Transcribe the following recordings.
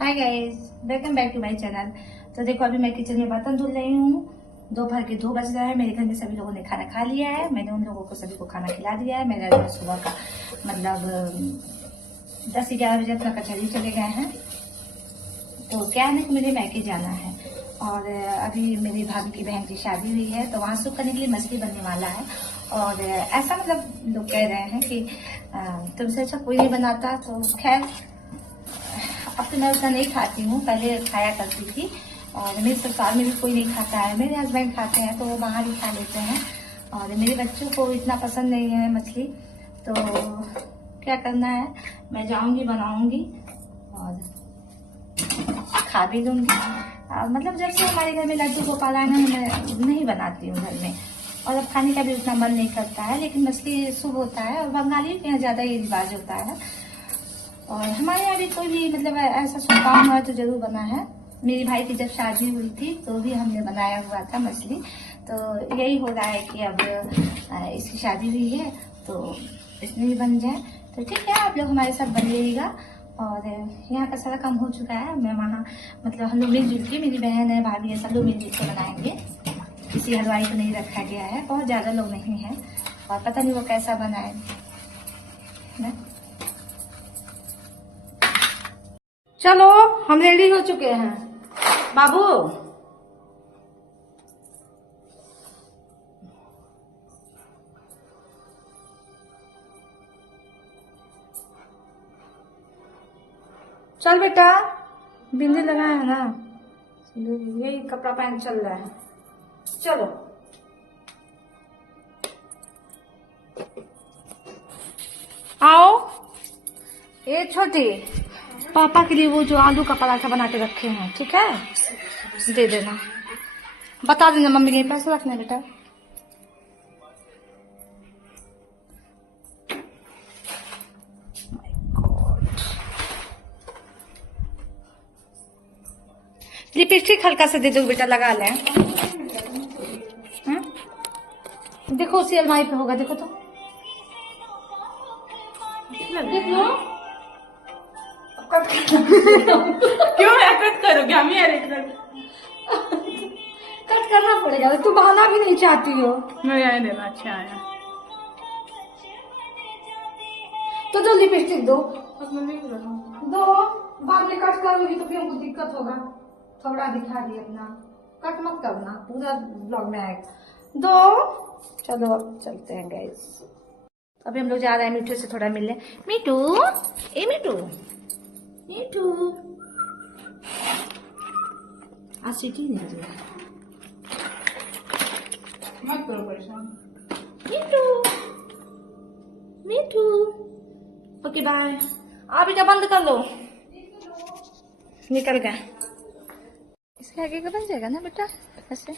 Hi guys, welcome back to my channel. तो देखो अभी मैं किचन में बर्तन धुल रही हूँ। दोपहर के 2 बज रहा है। मेरे घर में सभी लोगों ने खाना खा लिया है। मैंने उन लोगों को सभी को खाना खिला दिया है। मेरा जो सुबह का मतलब 10-11 बजे अपना कचहरी चले गए हैं। तो क्या है ना कि मुझे मैके जाना है और अभी मेरी भाभी की बहन की शादी हुई है, तो वहाँ शुभ करने के लिए मछली बनने वाला है। और ऐसा मतलब लोग कह रहे हैं कि तुमसे अच्छा कोई नहीं बनाता। तो खैर अब तो मैं उतना नहीं खाती हूँ, पहले खाया करती थी। और मेरे ससुराल में भी कोई नहीं खाता है। मेरे हस्बैंड खाते हैं तो वो बाहर ही खा लेते हैं। और मेरे बच्चों को इतना पसंद नहीं है मछली। तो क्या करना है, मैं जाऊंगी बनाऊंगी और खा भी लूंगी। मतलब जब से हमारे घर में लड्डू गोपाल आए ना, मैं नहीं बनाती हूँ घर में। और अब खाने का भी उतना मन नहीं करता है, लेकिन मछली शुभ होता है और बंगाली के यहाँ ज्यादा ये रिवाज होता है। और हमारे यहाँ भी कोई भी मतलब ऐसा शुभ काम हुआ तो जरूर बना है। मेरी भाई की जब शादी हुई थी तो भी हमने बनाया हुआ था मछली। तो यही हो रहा है कि अब इसकी शादी हुई है तो इसमें भी बन जाए। तो ठीक है, आप लोग हमारे साथ बन रहिएगा। और यहाँ का सारा काम हो चुका है। मैं वहाँ मतलब हम लोग मिलजुल के, मेरी बहन है, भाभी है, सब लोग मिलजुल के बनाएंगे। किसी हलवाई को नहीं रखा गया है, बहुत ज्यादा लोग नहीं है और पता नहीं वो कैसा बनाए ना। चलो हम रेडी हो चुके हैं बाबू। चल बेटा, बिंदी लगाया है ना, यही कपड़ा पहन चल रहा है। चलो आओ। ये छोटी पापा के लिए वो जो आलू का पराठा बना के रखे हैं, ठीक है, दे देना। बता देना मम्मी के पैसे रखने बेटा। लिपस्टिक हल्का से दे दो बेटा, लगा ले। देखो उसी अलमारी पे होगा, देखो तो देख लो। क्यों कट करोगे? हम ही कट करना पड़ेगा, तू बहाना भी नहीं चाहती हो। नहीं आने देना, अच्छा आया तो जो लिपस्टिक दो तो दो, बाद में कट करोगी तो फिर हमको दिक्कत होगा। थोड़ा दिखा दिए अपना, कट मत करना, पूरा ब्लॉग में आएगा। दो, चलो अब चलते हैं गाइस। अभी हम लोग जा रहे हैं मीठू से थोड़ा मिलने। मीठू, ए मीठू, मीठू आज सीटी नहीं दे। मत करो परेशान। मीठू, मीठू, ओके बाय। आप बेटा बंद कर लो, निकल गया। इसके आगे का बन जाएगा ना बेटा, ऐसे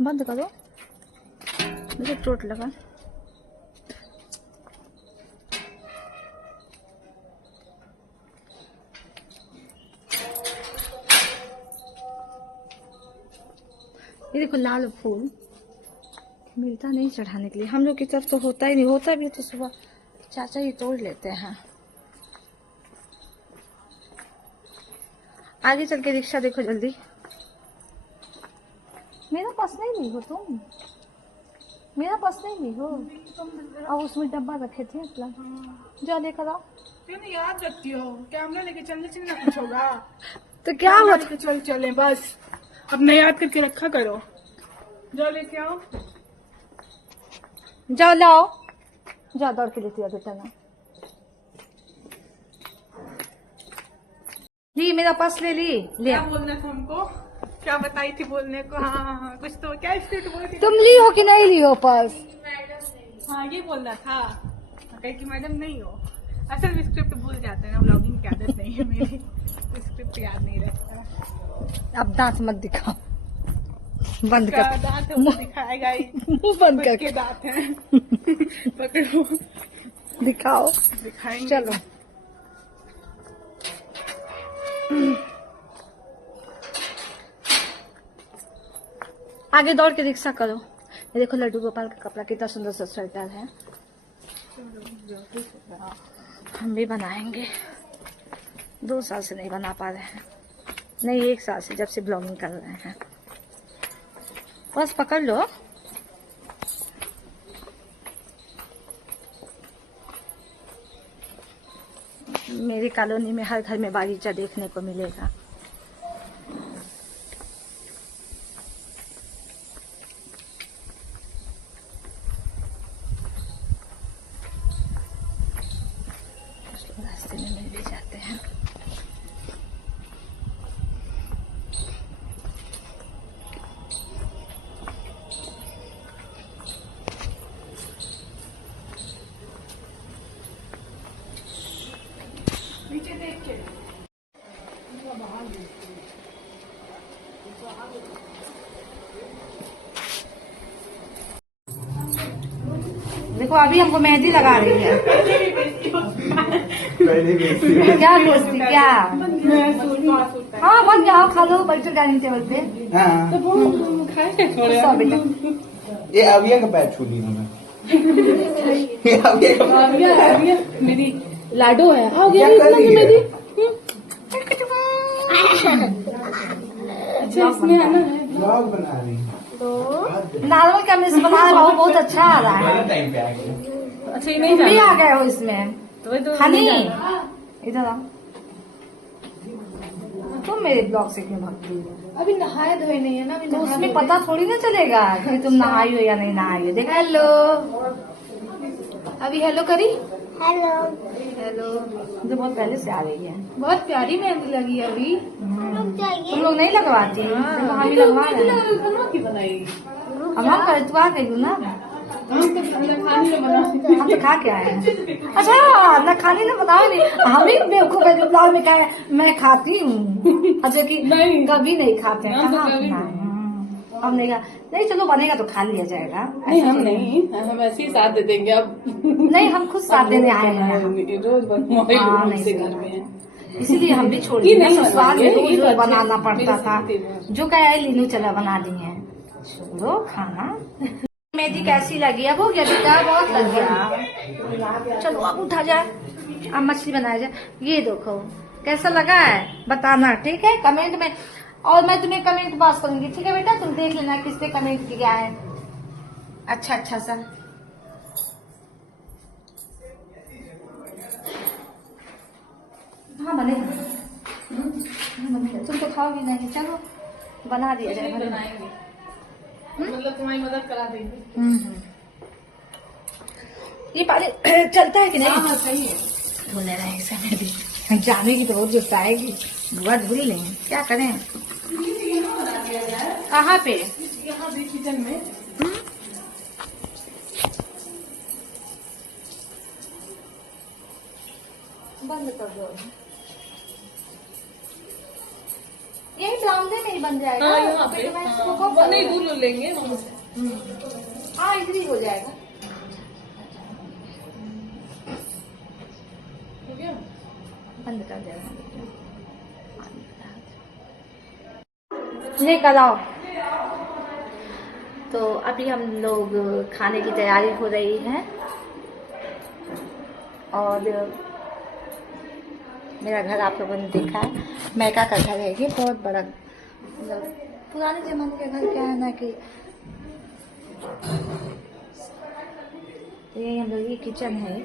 बंद करो, मुझे चोट लगा। ये देखो लाल फूल मिलता नहीं चढ़ाने के लिए, हम लोग की तरफ तो होता ही नहीं, होता भी तो सुबह चाचा ही तोड़ लेते हैं। आगे चल के रिक्शा देखो जल्दी। मेरा पास नहीं हो तुम, मेरा पास नहीं हो। और उसमें डब्बा रखे थे अपना, जा लेकर आओ। क्यों याद रखती हो? कैमरा लेके चलने से ना कुछ होगा। तो क्या हुआ? चल चले बस, अपने याद करके रखा करो। जाओ लेके आओ, जाओ लाओ, जाओ दौड़ के लेती है बेटा ना। ली मेरा पास ले ली, ले। क्या बोलना था हमको? क्या बताई थी बोलने को? हाँ कुछ तो, क्या स्क्रिप्ट बोल रही? तुम ली हो कि नहीं ली हो पर्स? हाँ ये बोलना था, कहीं की मैडम नहीं हो। असल में स्क्रिप्ट भूल जाते हैं ना, व्लॉगिंग की आदत नहीं है मेरी, स्क्रिप्ट याद नहीं रहता। अब दांत मत दिखाओ, बंद कर। दांत है वो दिखाएगा ही, मुंह बंद कर के दांत हैं। पकड़ो, दिखाओ, दिखाएंगे। चलो आगे दौड़ के रिक्शा करो। ये देखो लड्डू गोपाल का कपड़ा कितना सुंदर सा स्वेटर है। हम भी बनाएंगे। 2 साल से नहीं बना पा रहे हैं, नहीं 1 साल से, जब से ब्लॉगिंग कर रहे हैं। बस पकड़ लो। मेरी कॉलोनी में हर घर में बागीचा देखने को मिलेगा। रास्ते में मिल भी जाते हैं। नीचे देख के देखो अभी हमको मेहंदी लगा रही है। क्या दोस्ती क्या? हाँ बन जाओ, खा लो, बैठो डाइनिंग टेबल पे। सब बेटा ये अविया का पैर छू ली मैं। ये अविया का मेरी लाडो है। आ गया मेरी। अच्छा इसमें आना है। ब्लॉग बना रही है। नॉर्मल कैमरे से बना रहा हूँ, बहुत अच्छा आ रहा है। टाइम पे आ गया। अच्छा ये नहीं तुम भी जाना। आ गए हो इसमें। तो हनी इधर आओ। तुम मेरे ब्लॉग से क्यों भागती हो? अभी नहाए धोए नहीं है ना। अभी तो उसमें पता थोड़ी ना चलेगा कि तुम नहाई हो या नहीं नहाई हो। देखा? हेलो अभी हेलो करी। हेलो। हेलो जो बहुत पहले से आ रही है। बहुत प्यारी मेहंदी लगी है अभी। रुक जाइए। तुम लोग नहीं लगवाती? देखो हम भी लगवा रहे हैं। की बनाई अब हम करे तू आ गई हो ना। हम तो खाने में बना। हम तो खा के आए हैं। अच्छा न खाने न बताओ नहीं, हम ही बेवकूफ है जो ब्लॉग में कहा मैं खाती हूँ। अच्छा कि नहीं। कभी नहीं खाते हैं। हम तो कहाँ कभी खाना है? हम नहीं खा, नहीं चलो बनेगा तो खा लिया जाएगा। नहीं हम नहीं, हम ऐसे ही साथ दे देंगे अब। नहीं हम खुद साथ देने आए हैं यहाँ। रोज बनवाए हाँ, लोग नहीं से सही घर में। इसीलिए हम भी छोड़ ये दिए। नहीं ससुराल में बनाएंगे, रोज ये रोज तो बनाना अच्छे- पड़ता मेरे था। साथ ही है। जो कहे लीनू चला बना दी है। छोड़ो खाना। मेहंदी कैसी लगी? अब हो गया बेटा, बहुत लग गया। चलो अब उठा जाए, अब मछली बनाया जाए। ये देखो कैसा लगा है, बताना ठीक है कमेंट में। और मैं तुम्हें कमेंट पास करूंगी, ठीक है बेटा? तुम देख लेना किसने कमेंट किया है अच्छा अच्छा सा। हाँ बनेगा। तुम तो खाओगी नहीं, चलो बना दिया जाए। बनाएंगे मतलब तुम्हारी मदद करा देंगे। ये पानी चलता है कि नहीं? हाँ सही है। धुलने रहे इसे में भी। जाने की तो बहुत गुस्सा आएगी। बुआ धुल लेंगे, क्या करें? कहाँ पे? यहाँ भी किचन में। बंद कर दो। यही बरामदे में ही बन जाएगा। हाँ यहाँ पे। फिर मैं इसको हाँ, कब वो नहीं करूँगा? धुल लेंगे। हाँ इधर ही हो जाएगा। हो गया? बंद कर देना। लेकर आओ। तो अभी हम लोग खाने की तैयारी हो रही है और मेरा घर आप लोगों ने देखा है, मैका का घर है ये, बहुत बड़ा। मतलब पुराने जमाने का घर क्या है ना कि तो ये हम लोग, ये किचन है,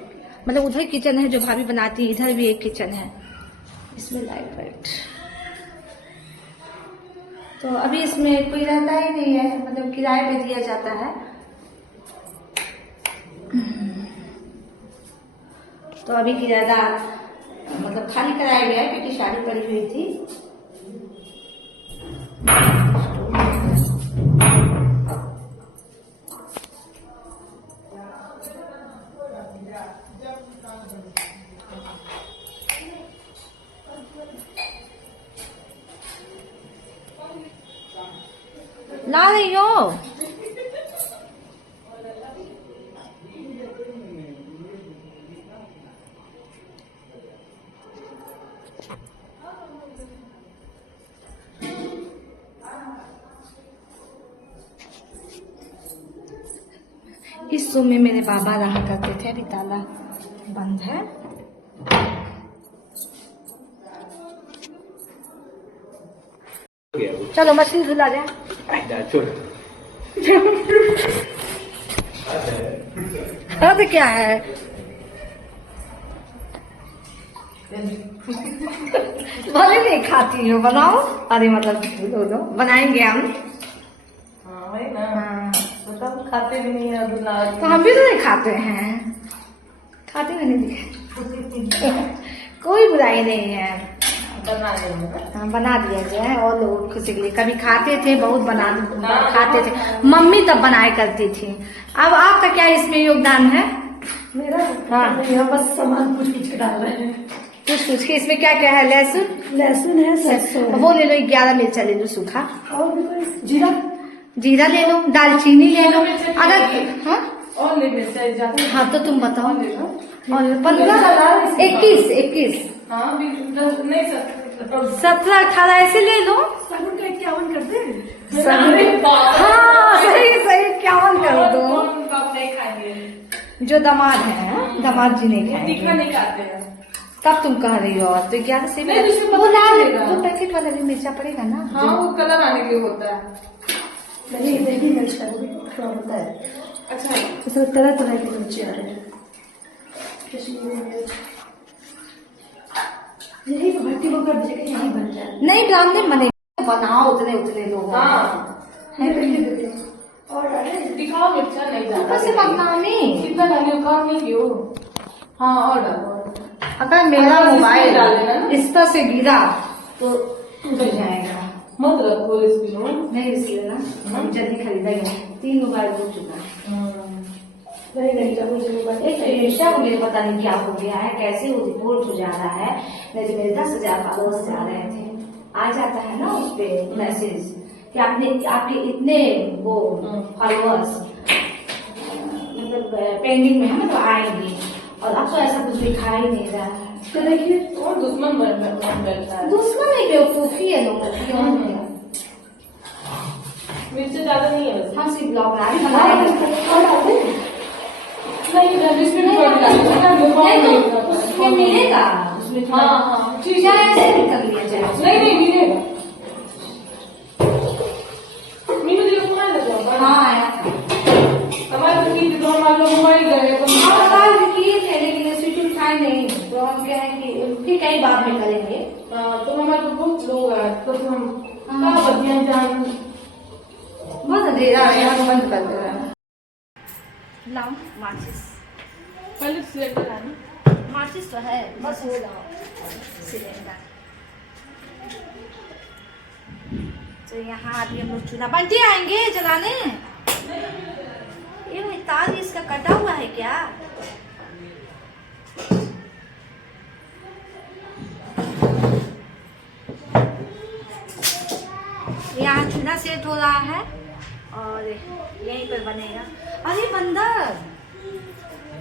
मतलब उधर किचन है जो भाभी बनाती है, इधर भी एक किचन है। इसमें लाइट वाइट, तो अभी इसमें कोई रहता ही नहीं है, मतलब किराए पे दिया जाता है। तो अभी किराएदार मतलब खाली कराया गया है क्योंकि शादी पड़ी हुई थी। ला रही हो? इस रूम में मेरे बाबा रहा करते थे, अभी ताला बंद है। चलो मछली धुला जाए। अब क्या है? भले नहीं खाती हो, बनाओ। अरे मतलब दो बनाएंगे हम। हाँ। तो खाते भी नहीं है तो हम भी तो नहीं खाते हैं, खाते भी नहीं दिखे। कोई बुराई नहीं है, बना दिया जाए और लोग खुशी के लिए। कभी खाते थे, बहुत खाते थे, मम्मी तब बनाया करती थी। अब आपका क्या इसमें योगदान है? मेरा हाँ, बस सामान पूछ पूछ के डाल रहे हैं। कुछ के इसमें क्या क्या है? लहसुन है, सरसों है। वो ले लो, 11 मिर्चा ले लो सूखा, और जीरा जीरा ले लो, दालचीनी ले लो। अगर और लेने से ज्यादा। हाँ तो तुम बताओ। और 15, 21, हाँ नहीं 17, 18 ऐसे ले लो। साबुन का 51 कर दे। हाँ सही 51 कर दो। नहीं खाएंगे, जो दामाद है, दामाद जी नहीं तीखा खाएंगे। नहीं खाते हैं। तब तुम कह रही हो तो 11 से नहीं, उसमें वो पता लाल चलेगा। वो पैकेट वाला भी मिर्चा पड़ेगा ना? हाँ वो कलर आने के लिए होता है। नहीं नहीं मिर्च का थोड़ा होता है। अच्छा इसमें तरह तरह के मिर्ची आ रहे हैं। कश्मीरी मिर्च यही तो भट्टी को कर दीजिए, यही बन जाए। नहीं काम नहीं बनेगा, बनाओ उतने लोगों हाँ है करके देते हैं। और डाले दिखाओ मिर्चा नहीं ऊपर ज्यादा से बनाने। कितना डालिए कम नहीं क्यों। हाँ और डालो। अगर मेरा इसमें मोबाइल डाल देना ना। इस पर से गिरा तो टूट जाएगा। मत रखो इसको। नहीं इसलिए ना हम जल्दी खरीदेंगे। 3 मोबाइल हो चुका है। नहीं नहीं जब मुझे मोबाइल एक ईशा को मेरे पता नहीं क्या हो गया है, कैसे वो रिपोर्ट हो जा रहा है। मेरे 10,000 फॉलोअर्स जा रहे थे, आ जाता है ना उस पे मैसेज कि आपके इतने वो फॉलोअर्स मतलब पेंडिंग में है, मतलब आएंगे। और अब तो ऐसा कुछ दिखा ही नहीं रहा है। तो देखिए और दुश्मन बैठता है। दुश्मन नहीं, बेवकूफी है लोगों की। और क्या? मिर्ची ज्यादा नहीं है वैसे। हम सिर्फ ब्लॉग और डाल दे। नहीं इसमें भी थोड़ी डालिए। उसमें मिलेगा, उसमें थोड़ा- हाँ हाँ ठीक है। चाहे ऐसे भी कर लिया जाए। नहीं मिलेगा। मीनू जी को कहाँ लगा? हाँ आया था। हमारे तो की तो हमारे लोग मोबाइल गए तो हाँ बात किए थे, लेकिन स्वीट खाए नहीं। तो हम क्या है कि फिर कई बात में करेंगे। तो हमारे तो बहुत लोग आए तो हम क्या बतिया जान बहुत अंधेरा है यहाँ, बंद कर दे रहा है। लाओ माचिस, पहले सिलेंडर है ना। माचिस तो है, बस वो लाओ सिलेंडर। तो यहाँ अभी हम लोग चूल्हा बंटी आएंगे जलाने। ये भाई तार इसका कटा हुआ है क्या? यहाँ चूल्हा सेट हो रहा है और यहीं पर बनेगा। अरे बंदर,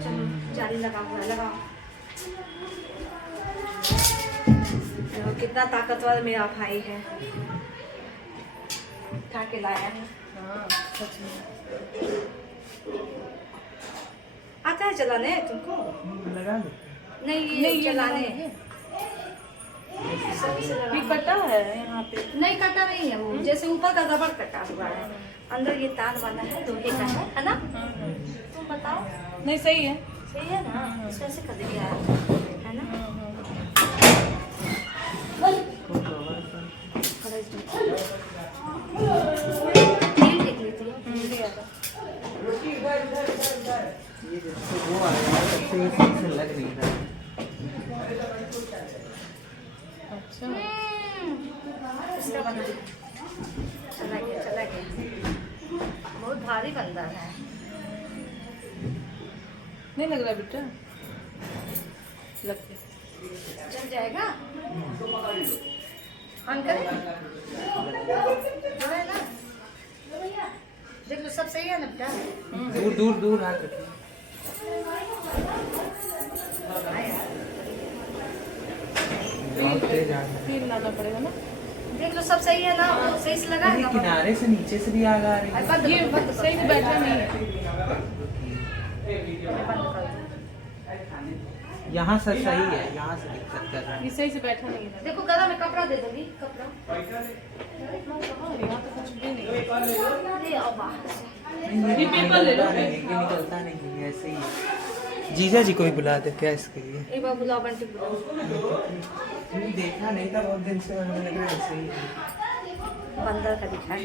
चलो जाली लगाओ। देखो कितना ताकतवर मेरा भाई है, उठा के लाया है। आता है चलाने तुमको? नहीं ये चलाने ये कटा है यहाँ पे। नहीं कटा नहीं है वो, जैसे ऊपर का रबड़ कटा हुआ है, अंदर ये तार वाला है, लोहे का है ना? तुम बताओ। नहीं सही है। सही है ना? इसको ऐसे कर देंगे यार, है ना? तेल देख लेती है। लग नहीं रहा। अच्छा इसका बना चला गया। बहुत भारी बंदर है। नहीं लग रहा बेटा। लगते चल जाएगा। ऑन करें? है ना? देख लो सब सही है ना बेटा? दूर हाथ रखिए। फिर लाना पड़ेगा ना। देख लो सब सही है ना? सही से लगा है ना? किनारे से नीचे से भी आग आ रही है। ये सही से बैठा नहीं है। बंद कर दो। यहाँ से सही है, यहाँ से दिक्कत कर रहा है। ये सही से बैठा नहीं है। देखो गला में कपड़ा दे दूंगी, कपड़ा यहाँ तो कुछ भी नहीं है। ले आओ बाहर से। ये पेपर ले लो। ये निकलता नहीं है, ऐसे ही है। जीजा जी को भी बुला दे क्या इसके लिए? एक बार बुलाओ, बंटी बुलाओ। देखा नहीं था बहुत दिन से, हमें लग रहा है ऐसे ही है। बंदर का दिखाई।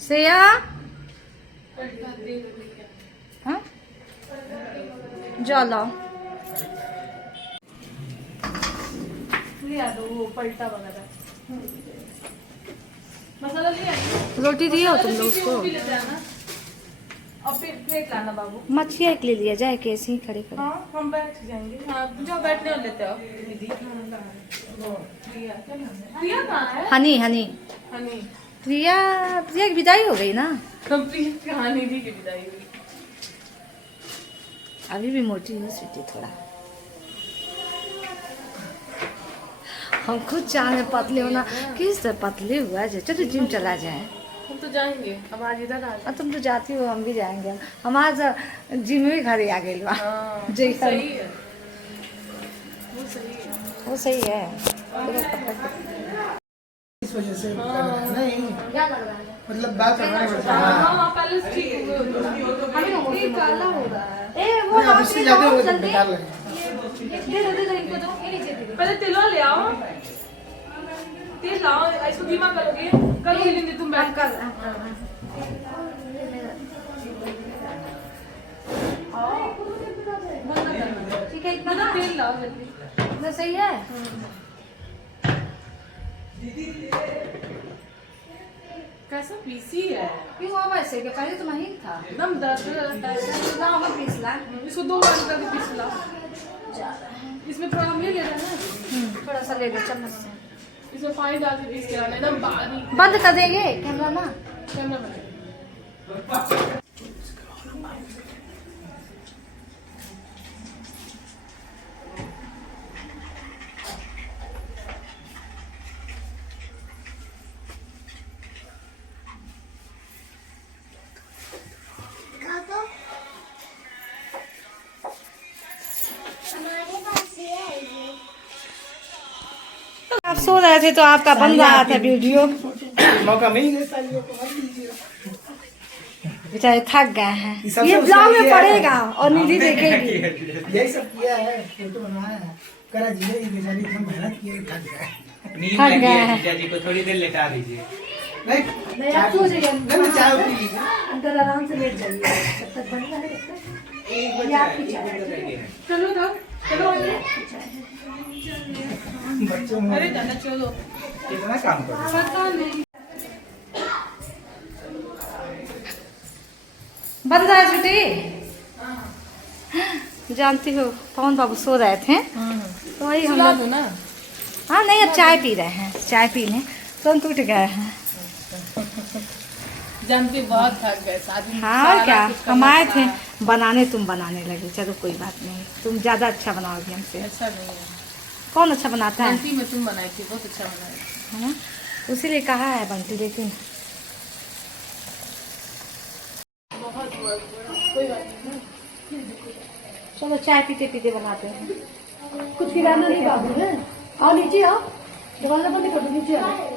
श्रेया, हाँ जाओ लाओ। लिया दो वो पलटा वगैरह। मसाला लिया रोटी दिए हो तुम लोग उसको? वो भी लेते हैं ना। और प्लेट लाना बाबू। मच्छी एक ले लिया जाए, कैसे ही खड़े खड़े। हाँ हम बैठ जाएंगे। हाँ जाओ बैठने और लेते हो दीदी। प्रिया कहाँ है? हनी हनी हनी प्रिया, प्रिया की विदाई हो गई ना? कंप्लीट कहानी थी की विदाई हुई। अभी भी मोटी हो स्वीटी थोड़ा। हम खुद चाह रहे पतले होना, किस तरह पतले हुआ है। चलो जिम चला जाए। हम तो जाएंगे, अब आज इधर आ अब तुम तो जाती हो, हम भी जाएंगे। हम आज जिम में घरे आ गए बा। हाँ जी सही है, वो सही है। वो सही है। इस वजह से नहीं, क्या लग रहा है? मतलब बात करना पड़ता है। हाँ पहले ठीक ये काला हो रहा है। ए वो अब इससे ज्यादा हो तो बेकार लगेगा। दे दो इनको दो। ये नीचे दे दो। पहले तिलवा ले आओ, तेल लाओ। इसको धीमा करोगे कल लेंगे तुम बैठ कर। ठीक है, इतना ना तेल लाओ जल्दी। इतना सही है। कैसा पीसी है? क्यों हुआ वैसे? कि पहले तो महीन था। एकदम दर्द रहता है। ना हमें पिछला इसको 2 बार करके पीस ला। इसमें थोड़ा हम ले ले रहे हैं ना, थोड़ा सा ले लो चम्मच से। इसमें पानी डाल के पीस के लाना एकदम बारीक। बंद कर देंगे कैमरा ना। कैमरा बंद। आप सो रहे थे तो आपका बन रहा था वीडियो। मौका मिल गया सालियों को, मत लीजिए। बेचारे थक गए हैं। सबसे ये ब्लॉग में सही है। पड़ेगा और निधि देखेगी। यही सब किया है, फोटो बनाया है। करा जीजा जी बेचारी इतना मेहनत किए, थक गए। नींद थक लगी गए है, हैं। जीजा जी को थोड़ी देर लेटा दीजिए। नहीं नहीं, आप सो जाइए। नहीं, चाय पी लीजिए। अंदर आराम से लेट जाइए जब तक बन रहा है तब तक। ये आपकी चाय है। चलो तब चलो आइए। बच्चों में अरे दादा चलो। कितना काम करो। पता नहीं बन रहा है छुट्टी। जानती हो पवन बाबू सो रहे थे तो वही हम लोग। ना हाँ नहीं, अब चाय पी रहे हैं। चाय पी लें तुरंत उठ गए हैं। जानती बहुत थक गए शादी में। हाँ सारा क्या, कुछ हम करना आए थे था। बनाने, तुम बनाने लगे। चलो कोई बात नहीं, तुम ज्यादा अच्छा बनाओगी हमसे। ऐसा नहीं है, कौन अच्छा बनाता है? बंटी में तुम बनाई थी, बहुत अच्छा बनाई। है ना, उसीलिए कहा है बंटी। लेकिन कोई बात नहीं। चलो चाय पीते पीते बनाते हैं। कुछ खिलाना नहीं बाबू है। आओ नीचे आओ, दरवाजा बंद कर दो, नीचे आओ।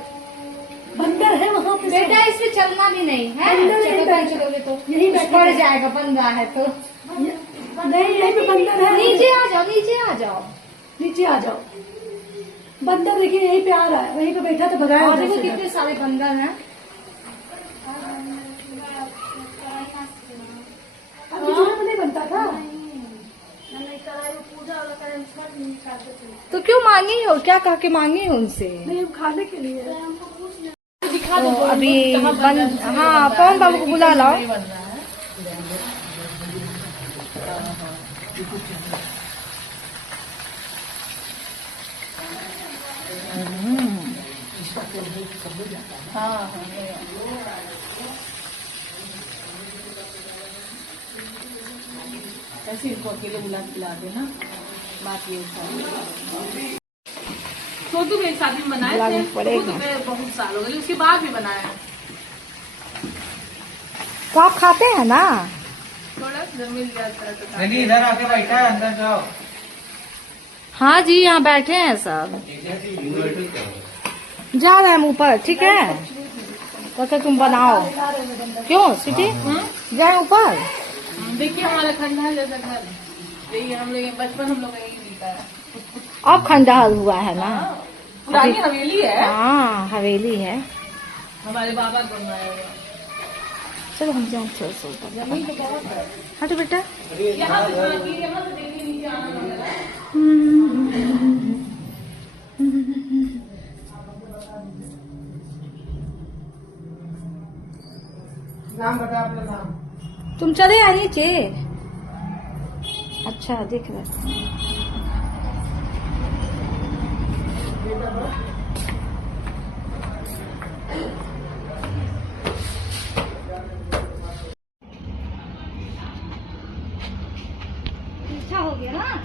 बंदर है वहाँ पे। बेटा इसमें चलना भी नहीं है। अंदर नहीं चलो बैठ- चलोगे तो यहीं बैठ- पड़ जाएगा, बन रहा है तो। नहीं यहीं पे बंदर है। नीचे आ जाओ, नीचे आ जाओ। नीचे आ जाओ। बंदर देखिए यहीं पे आ रहा है, वहीं पे बैठा तो भगाया और उधर देखो से। कितने सारे बंदर हैं। अभी चूल्हे में नहीं बनता था। तो क्यों मांगी हो? क्या कह के मांगी हो उनसे? नहीं हम खाने के लिए। दिखा तो दो अभी बन। हाँ पवन बाबू को बुला लाओ। बन रहा है। हाँ हाँ ऐसे इनको अकेले बुला के खिला देना। बात ये है। छोटू मेरी शादी में बनाए बुलाना थे, पड़ेगा। वो तो मैं बहुत साल हो गए, उसके बाद भी बनाया है। तो आप खाते हैं ना? थोड़ा सा मिल जाता है तो खा नहीं इधर आके बैठा है, अंदर जाओ। हाँ जी, यहाँ बैठे हैं सब, जा रहे हैं हम ऊपर, ठीक है? तो तुम बनाओ। क्यों स्वीटी, जाए ऊपर? देखिए हमारा खंडहर जैसा घर, यही हम लोग बचपन हम लोग यही जीता है। अब खंडहर हुआ है ना? पुरानी हवेली है, हाँ हवेली है। हमारे बाबा को बनाया हुआ। चलो हम जाए थोड़ा सा ऊपर। हटो बेटा। यहाँ से देखिए नीचे आना वगैरह। नाम बता अपना नाम। तुम चले आ नीचे। अच्छा देख रहे। अच्छा हो गया ना?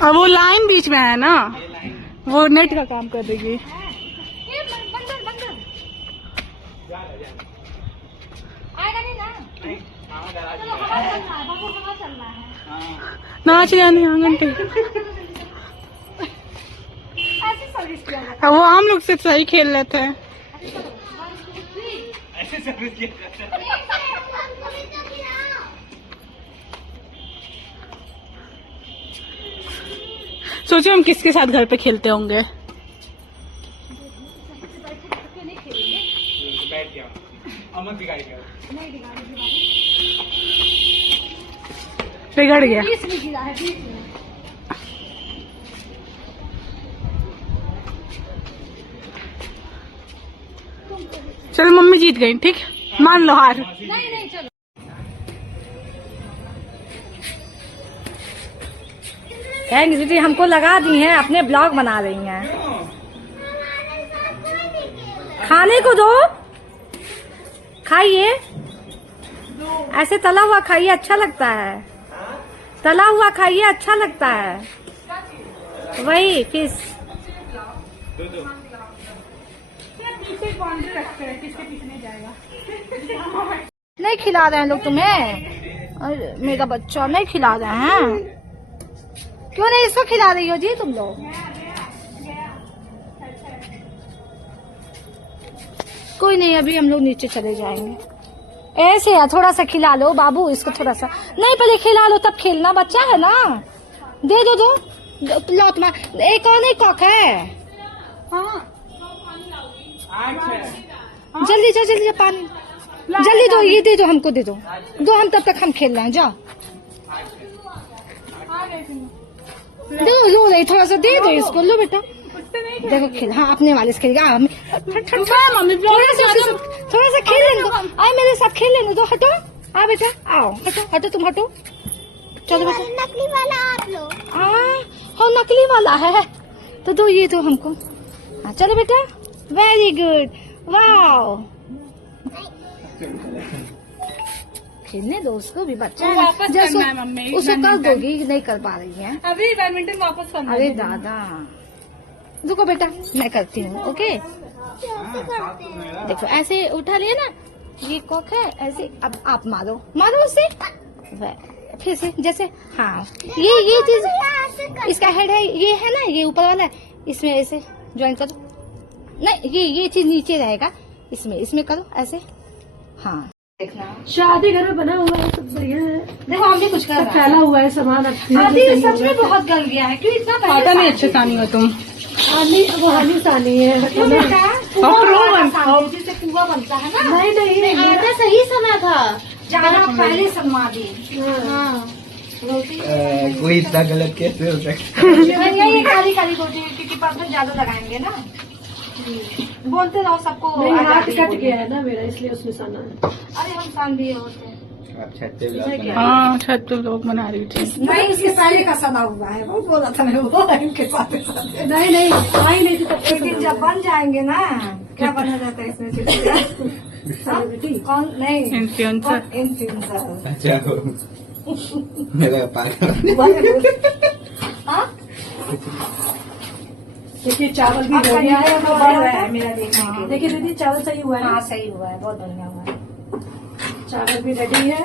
अब वो लाइन बीच में है ना, वो नेट का काम कर देगी। आएगा नहीं ना? चलो हवा चलना है, बाबू हवा चलना है। नाच जाने आंगन पे। ऐसे सर्विस किया जाता अब वो हम लोग सिर्फ सही खेल लेते हैं। ऐसे सर्विस किया जाता है। सोचो हम किसके साथ घर पे खेलते होंगे। बैठ गया, अमन बिगाड़ गया। बिगड़ गया। बीच में गिरा है, बीच में। चलो मम्मी जीत गई, ठीक, मान लो हार। नहीं नहीं चलो। थैंक दीदी, हमको लगा दी हैं, अपने ब्लॉग बना रही हैं। खाने को दो, खाइए। ऐसे तला हुआ खाइए, अच्छा लगता है। तला हुआ खाइए, अच्छा लगता है। वही फिश। नहीं खिला रहे हैं लोग तुम्हें? अरे मेरा बच्चा नहीं खिला रहे हैं। क्यों नहीं इसको खिला रही हो जी तुम लोग? कोई नहीं, अभी हम लोग नीचे चले जाएंगे। ऐसे है, थोड़ा सा खिला लो बाबू इसको, थोड़ा सा। नहीं पहले खिला लो तब खेलना, बच्चा है ना। दे दो दो, लौट में एक और नहीं कॉक है। हाँ जल्दी जाओ, जल्दी जाओ, पानी जल्दी दो, ये दे दो हमको, दे दो दो, हम तब तक हम खेल रहे हैं। जाओ दो, लो नहीं, थोड़ा सा दे दो इसको, लो बेटा देखो खेल। हाँ अपने वाले से खेलेगा। थोड़ा सा खेल लेने दो, आओ मेरे साथ खेल लेने दो। हटो, आ बेटा आओ, हटो हटो, तुम हटो। चलो बेटा, नकली वाला आप लोग। हाँ नकली वाला है तो दो, ये दो हमको। हाँ चलो बेटा, वेरी गुड, वाओ। खेलने दो उसको भी, बच्चा है। वापस करना है मम्मी, उसको कर दोगी, नहीं कर पा रही है। अभी बैडमिंटन वापस करना है। अरे दादा रुको बेटा, मैं करती हूँ। ओके देखो ऐसे उठा लिया ना, ये कॉक है, ऐसे अब आप मारो, मारो उससे फिर से, जैसे हाँ ये चीज इसका हेड है, ये है ना, ये ऊपर वाला है, इसमें ऐसे ज्वाइन करो। नहीं ये चीज नीचे रहेगा, इसमें करो ऐसे। हाँ देखना, शादी घर में बना हुआ है, सब बढ़िया है। देखो हम भी कुछ कर रहे हैं। फैला हुआ है सामान। अभी सच में बहुत गल गया है, क्यों इतना पता नहीं अच्छे सानी हो तुम। वो हनी सानी है। क्यों बेटा? जिससे पुआ बनता है ना। नहीं आटा सही सना था, ज्यादा पहले सनमा दी। कोई इतना गलत कैसे हो सकता है? नहीं काली काली रोटी, क्योंकि परसों ज्यादा लगाएंगे ना। बोलते रहो सबको। हाथ कट गया है ना मेरा, इसलिए उसमें साना है। अरे हम सान दिए होते हैं। अच्छा चल हाँ छत पे लोग बना रही थी। नहीं, इसके पहले का सना हुआ है, वो बोला था मैं, वो है इनके साथ। नहीं नहीं आई नहीं थी तब से लेकिन जब बन जाएंगे ना, क्या बना जाता है इसमें सेलिब्रिटी। कौन नहीं, इन्फ्लुएंसर। इन्फ्लुएंसर। अच्छा मेरा पागल हाँ, देखिए चावल भी आपका रेडी है, न्याय तो बढ़ रहा है मेरा देखने के लिए। देखिए दीदी चावल सही हुआ है हाँ ना? सही हुआ है, बहुत बढ़िया हुआ है। चावल भी रेडी है।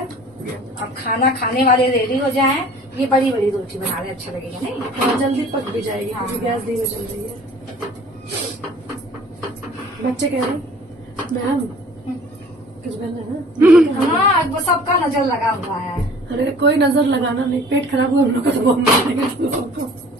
अब खाना खाने वाले रेडी हो जाएं, ये बड़ी बड़ी रोटी बना रहे, अच्छा लगेगा नहीं? हाँ, जल्दी पक भी जाएगी क्योंकि गैस धीरे चल रही है। बच्चे कह रहे हैं मैम कुछ बन रहा है ना? हाँ, वो सबका नजर लगा हुआ है। अरे कोई नजर लगाना नहीं, पेट खराब हुआ हम लोग का तो बहुत मारेंगे तुम लोगों को।